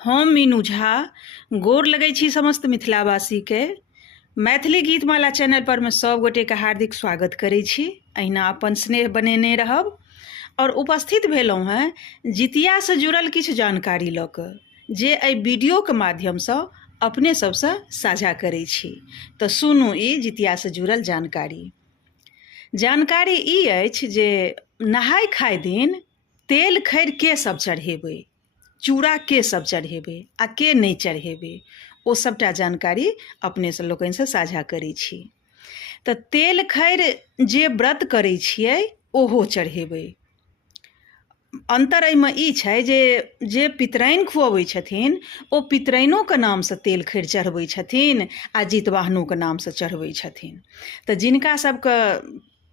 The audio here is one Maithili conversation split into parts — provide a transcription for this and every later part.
हम मीनू झा गोर लगै छी समस्त मिथिलावासी के। मैथिली गीतमाला चैनल पर में सब गोटे के हार्दिक स्वागत करै छी। अहिना अपन स्नेह बनेने रहब और उपस्थित भेलहुँ हैं जितिया से जुड़ल किछु जानकारी लऽ कऽ, जे एहि वीडियो के माध्यम से अपने सबसे साझा करै छी। तऽ सुनू ई जितिया से जुड़ल जानकारी। जानकारी ई अछि जे नहाय खाय दिन तेल खैर के सब चढ़ेबै, चूड़ा के सब चढ़ेबै आ के नहीं चढ़ेबै, ओ सबटा जानकारी अपने से लोकनि से साझा करै छी। तऽ तेल खैर जे व्रत करै छियै ओहो चढ़ेबै। अंतर एहिमे ई छै जे पितराइन खुअबै छथिन ओ पितराइनोके नामसँ तेल खैर चढ़बै छथिन आ जितवाहनोके नामसँ चढ़बै छथिन। तऽ जिनका सबके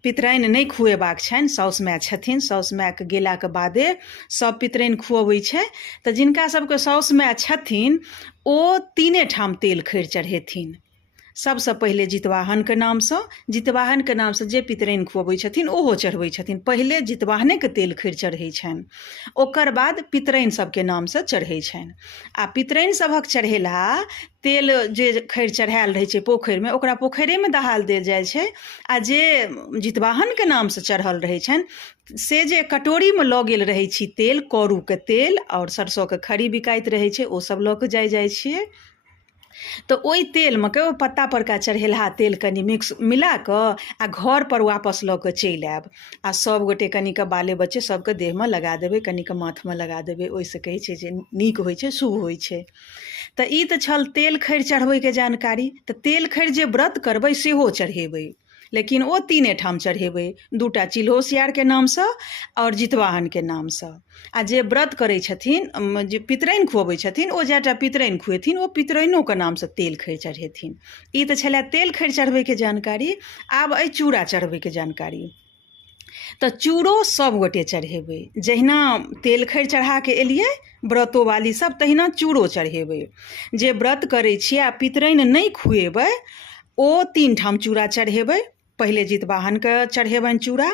पितराइन नहीं खुएबाक छनि, साउस माय छथिन, साउस मायके गेलाके बादे सब पितराइन खुअबै छै। तऽ जिनका सबके साउस माय छथिन ओ तीने ठाम तेल खैर चढ़ेथिन। सबसँ पहिले जितवाहनके नामसँ जे पितराइन खुअबै छथिन ओहो चढ़बै छथिन। पहिले जितवाहनेके तेल खैर चढ़ै छनि, ओकर बाद पितराइन सबके नामसँ चढ़ै छनि। आ पितराइन सभक चढ़ेलहा तेल जे खैर चढ़ायल रहै छै पोखरिमे, ओकरा पोखरिमे दहाल देल जाइ छै। आ जे जितवाहनके नामसँ चढ़ल रहै छनि से जे कटोरीमे लऽ गेल रहै छी तेल, करूके तेल और सरसोके खरी बिकाइत रहै छै, ओ सब लऽ कऽ जाइ छियै। तऽ ओहि तेलमे के पत्ता परका चढ़ेलहा तेल कनि मिला कऽ आ घर पर वापस लऽ कऽ चलि आयब। आ सब गोटे कनिक बाले बच्चे सबके देहमे लगा देबै, कनिक माथमे लगा देबै, ओहिसँ कहै छै जे नीक होइ छै, शुभ होइ छै। तऽ ई तऽ छल तेल खैर चढ़बैके जानकारी। तऽ तेल खैर जे व्रत करबै सेहो चढ़ेबै, लेकिन ओ तीने ठाम चढ़ेबै, दूटा चिल्होसियारके नामसँ और जितवाहनके नामसँ। आ जे व्रत करै छथिन, जे पितराइन खुअबै छथिन, ओ जएटा पितराइन खुएथिन ओ पितराइनोके नामसँ तेल खैर चढ़ेथिन। ई तऽ छलै तेल खैर चढ़बैके जानकारी। आब अइ चूड़ा चढ़बैके जानकारी। तऽ चूड़ो सब गोटे चढ़ेबै। जहिना तेल खैर चढ़ा के एलियै व्रतो वाली सब, तहिना चूड़ो चढ़ेबै। जे व्रत करै छियै आ पितराइन नहीं खुएबै ओ तीन ठाम चूड़ा चढ़ेबै। पहिले जितवाहनके चढ़ेबनि चूड़ा,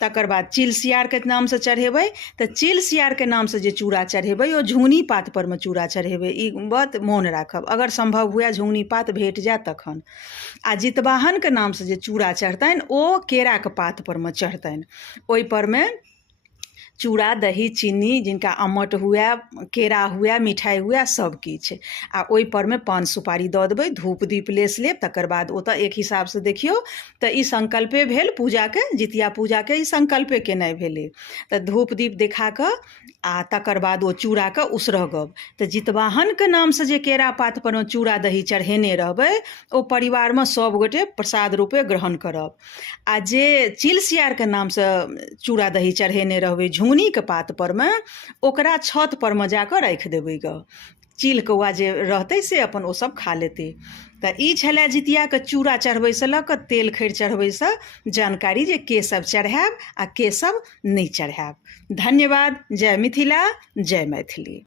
तकर बाद चिलसियारके नामसँ चढ़ेबै। तऽ चिलसियारके नामसँ जे चूड़ा चढ़ेबै ओ झुंगनी पात परमे चूड़ा चढ़ेबै, ई बात मोन राखब, अगर संभव हुए झुंगनी पात भेट जाय तखन। आ जितवाहनके नामसँ जे चूड़ा चढ़तनि ओ केराके पात परमे चढ़तनि। ओहि परमे चूड़ा, दही, चीनी, जिनका अम्मट हुए, केरा हुए, मिठाई हुए, सब किछु। आ ओहि परमे पान सुपारी दऽ देबै, धूप दीप लेस लेब। तकर बाद ओ तऽ एक हिसाबसँ देखियौ तऽ ई संकल्पे भेल पूजाके, जितिया पूजाके ई संकल्पे केनाइ भेलै। तऽ धूप दीप देखा कऽ आ तकर बाद ओ चूड़ाके उसरगब। तऽ जितवाहनके नामसँ जे केरा पात पर चूड़ा दही चढ़ेने रहबै ओ परिवारमे सब गोटे प्रसाद रूपे ग्रहण करब। आ जे चिलसियारके नामसँ चूड़ा दही चढ़ेने रहबै झुंगनीके पात परमे, ओकरा छत परमे जाकऽ राखि देबै ग। चील कौआ जे रहतै से अपन ओ सब खा लेतै। तऽ ई छलै जितियाके चूड़ा चढ़बैसँ लऽ कऽ तेल खैर चढ़बैसँ जानकारी, जे के सब चढ़ायब आ के सब नहीं चढ़ायब। धन्यवाद। जय मिथिला, जय मैथिली।